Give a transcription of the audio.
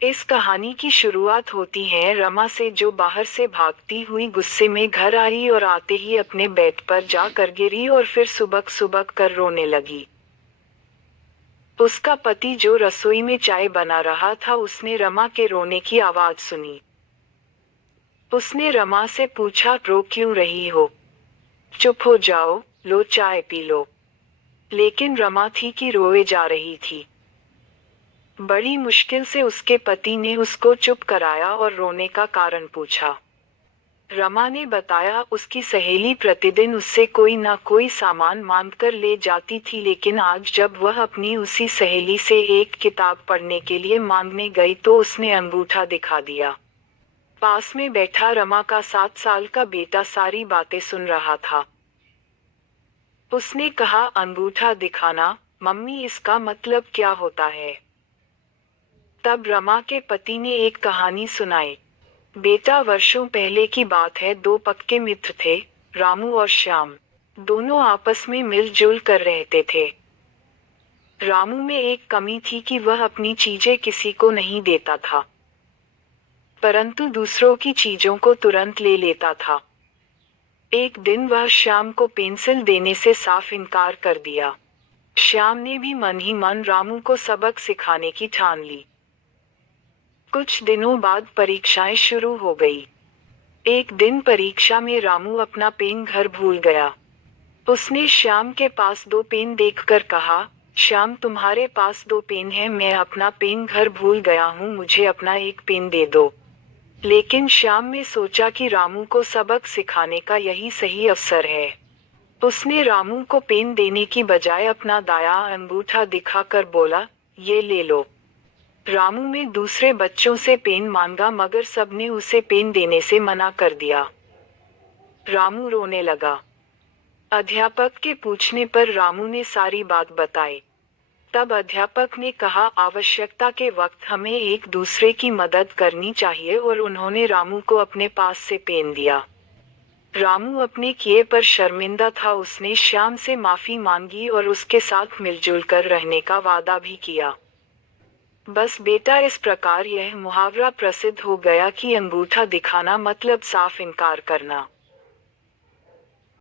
इस कहानी की शुरुआत होती है रमा से, जो बाहर से भागती हुई गुस्से में घर आई और आते ही अपने बेड पर जा कर गिरी और फिर सुबक सुबक कर रोने लगी। उसका पति जो रसोई में चाय बना रहा था, उसने रमा के रोने की आवाज सुनी। उसने रमा से पूछा, रो क्यों रही हो? चुप हो जाओ, लो चाय पी लो। लेकिन रमा थी कि रोए जा रही थी। बड़ी मुश्किल से उसके पति ने उसको चुप कराया और रोने का कारण पूछा। रमा ने बताया, उसकी सहेली प्रतिदिन उससे कोई ना कोई सामान मांग कर ले जाती थी, लेकिन आज जब वह अपनी उसी सहेली से एक किताब पढ़ने के लिए मांगने गई तो उसने अंगूठा दिखा दिया। पास में बैठा रमा का 7 साल का बेटा सारी बातें सुन रहा था। उसने कहा, अंगूठा दिखाना, मम्मी, इसका मतलब क्या होता है? तब रमा के पति ने एक कहानी सुनाई। बेटा, वर्षों पहले की बात है, दो पक्के मित्र थे, रामू और श्याम। दोनों आपस में मिलजुल कर रहते थे। रामू में एक कमी थी कि वह अपनी चीजें किसी को नहीं देता था, परंतु दूसरों की चीजों को तुरंत ले लेता था। एक दिन वह श्याम को पेंसिल देने से साफ इनकार कर दिया। श्याम ने भी मन ही मन रामू को सबक सिखाने की ठान ली। कुछ दिनों बाद परीक्षाएं शुरू हो गई। एक दिन परीक्षा में रामू अपना पेन घर भूल गया। उसने श्याम के पास 2 पेन देखकर कहा, श्याम, तुम्हारे पास 2 पेन हैं, मैं अपना पेन घर भूल गया हूँ, मुझे अपना एक पेन दे दो। लेकिन श्याम ने सोचा कि रामू को सबक सिखाने का यही सही अवसर है। उसने रामू को पेन देने की बजाय अपना दायां अंगूठा दिखाकर बोला, ये ले लो। रामू ने दूसरे बच्चों से पेन मांगा, मगर सबने उसे पेन देने से मना कर दिया। रामू रोने लगा। अध्यापक के पूछने पर रामू ने सारी बात बताई। तब अध्यापक ने कहा, आवश्यकता के वक्त हमें एक दूसरे की मदद करनी चाहिए, और उन्होंने रामू को अपने पास से पेन दिया। रामू अपने किए पर शर्मिंदा था। उसने श्याम से माफी मांगी और उसके साथ मिलजुल कर रहने का वादा भी किया। बस बेटा, इस प्रकार यह मुहावरा प्रसिद्ध हो गया कि अंगूठा दिखाना मतलब साफ इनकार करना।